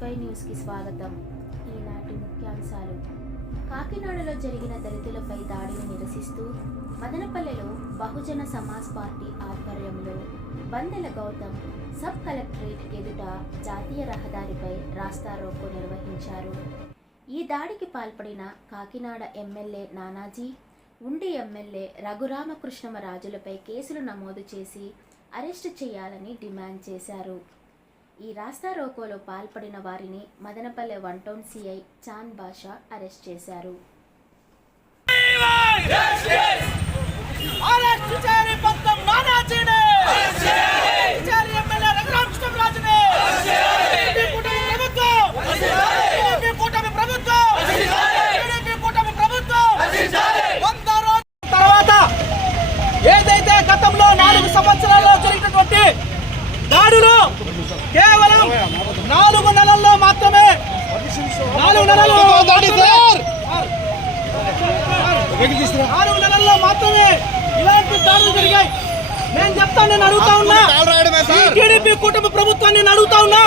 TY న్యూస్కి స్వాగతం. ఈనాటి ముఖ్యాంశాలు. కాకినాడలో జరిగిన దళితులపై దాడిని నిరసిస్తూ మదనపల్లెలో బహుజన సమాజ్ పార్టీ ఆధ్వర్యంలో బందెల గౌతమ్ సబ్ కలెక్టరేట్ ఎదుట జాతీయ రహదారిపై రాస్తారోకో నిర్వహించారు. ఈ దాడికి పాల్పడిన కాకినాడ ఎమ్మెల్యే నానాజీ, ఉండి ఎమ్మెల్యే రఘురామకృష్ణమరాజులపై కేసులు నమోదు చేసి అరెస్టు చేయాలని డిమాండ్ చేశారు. ఈ రాస్తారోకోలో పాల్పడిన వారిని Madanapalle 1 town CI Chand Basha arrest చేశారు. ఏదైతే గతంలో 4 సంవత్సరాల్లో జరిగినటువంటి దాడులు కేవలం 4 నెలల్లో మాత్రమే 4 నెలల్లో మాత్రమే ఇలాంటి దాడులు జరిగాయి. నేను చెప్తాను, నేను అడుగుతా ఉన్నా, టీడీపీ కుటుంబ ప్రభుత్వాన్ని నేను అడుగుతా ఉన్నా,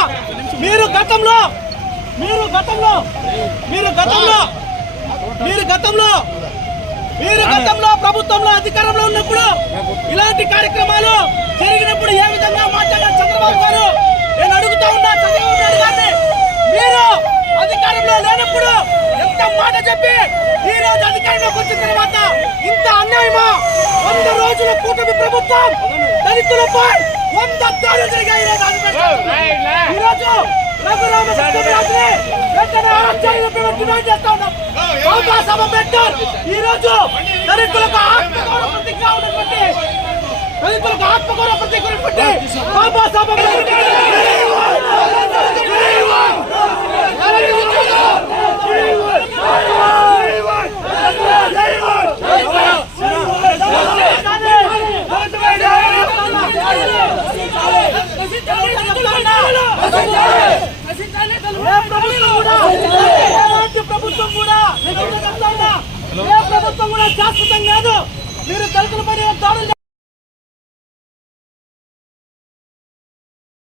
మీరు గతంలో ప్రభుత్వంలో అధికారంలో ఉన్నప్పుడు ఇలాంటి కార్యక్రమాలు జరిగినప్పుడు ఏ విధంగా మాట్లాడారు చంద్రబాబు గారు? నేను అడుగుతా ఉన్నా చంద్రబాబు నాయుడు గారిని, మీరు అధికారంలో లేనప్పుడు ఎంత మాట చెప్పి ఈ రోజు అధికారంలోకి వచ్చిన తర్వాత ఇంత అన్యాయమా? 100 రోజుల కూటమి ప్రభుత్వం దళితులపై 100 దాడులు జరిగాయి. ఈ రోజు రఘురామకృష్ణమరాజుని వెంటనే అరెస్ట్ చేయాలని డిమాండ్ చేస్తా ఉన్నాం. బాబాసాహెబ్ అంబేద్కర్ ఈ రోజు దళితులకు ఆత్మగౌరవ ప్రతిజ్ఞ ఉన్నటువంటి బాబాసాహెబ్ అంబేద్కర్ ప్రభుత్వం కూడా శాశ్వతం కాదు. మీరు దళితులపై దాడులు